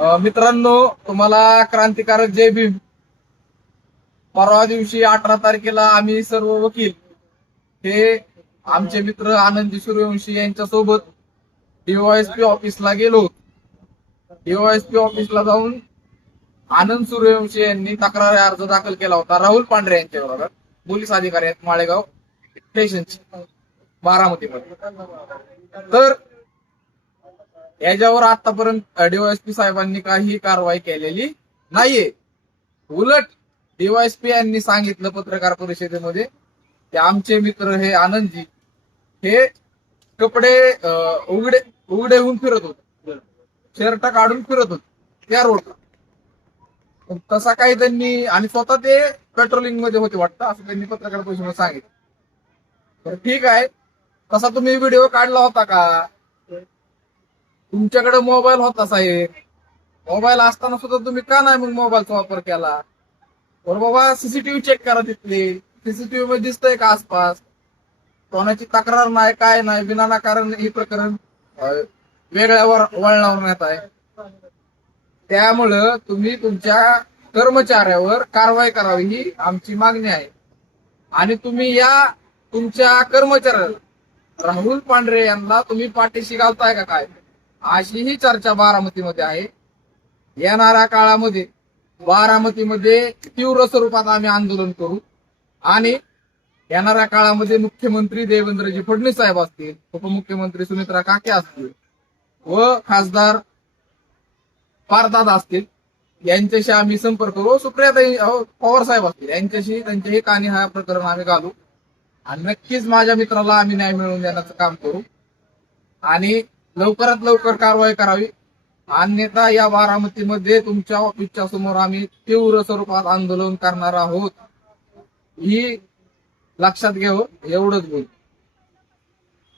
मित्रांनो, तुम्हाला क्रांतिकारक जय भीम. परवा दिवशी 18 तारखेला आम्ही सर्व वकील हे आमचे मित्र आनंदी सूर्यवंशी यांच्या सोबत डीवायएसपी ऑफिसला गेलो. डीवायएसपी ऑफिसला जाऊन आनंद सूर्यवंशी यांनी तक्रारी अर्ज दाखल केला होता राहुल पांढरे यांच्या विरोधात. पोलीस अधिकारी आहेत माळेगाव स्टेशनचे, बारामतीमध्ये. तर याच्यावर आतापर्यंत डीवायएसपी साहेबांनी काही कारवाई केलेली नाहीये. उलट डीवायएसपी यांनी सांगितलं पत्रकार परिषदेमध्ये की आमचे मित्र हे आनंदजी हे कपडे उघडे उघडे होऊन फिरत होते, शर्ट काढून फिरत होते त्या रोडला. तसा काही त्यांनी, आणि स्वतः ते पेट्रोलिंग मध्ये होते वाटतं, असं त्यांनी पत्रकार परिषदेमध्ये सांगितलं. तर ठीक आहे, तसा तुम्ही व्हिडिओ काढला होता का? तुमच्याकडे मोबाईल होता साहेब. मोबाईल असताना सुद्धा तुम्ही का नाही मग मोबाईलचा वापर केला? बरं बाबा, सीसीटीव्ही चेक करा तिथले. सीसीटीव्ही मध्ये दिसतंय का आसपास? कोणाची तक्रार नाही, काय नाही, विनाकारण हे प्रकरण वेगळ्या वळणावर नेत आहे. त्यामुळं तुम्ही तुमच्या कर्मचाऱ्यावर कारवाई करावी ही आमची मागणी आहे. आणि तुम्ही या तुमच्या कर्मचाऱ्याला राहुल पांढरे यांना तुम्ही पाठीशी घालताय का काय, अशी ही चर्चा बारामतीमध्ये आहे. येणाऱ्या काळामध्ये बारामतीमध्ये तीव्र स्वरूपात आम्ही आंदोलन करू आणि येणाऱ्या काळामध्ये मुख्यमंत्री देवेंद्रजी फडणवीस साहेब असतील, उपमुख्यमंत्री सुमित्रा काके असतील व खासदार पारदादा असतील यांच्याशी आम्ही संपर्क करू. सुप्रियाताई पवार साहेब असतील यांच्याशी, त्यांच्याही कानी हा प्रकरण आम्ही घालू आणि नक्कीच माझ्या मित्राला आम्ही न्याय मिळवून देण्याचं काम करू आणि लवकरात लवकर कारवाई करावी. अन्यथा या बारामतीमध्ये तुमच्या ऑफिसच्या समोर आम्ही तीव्र स्वरूपात आंदोलन करणार आहोत, ही लक्षात घ्यावं. एवढंच बोल.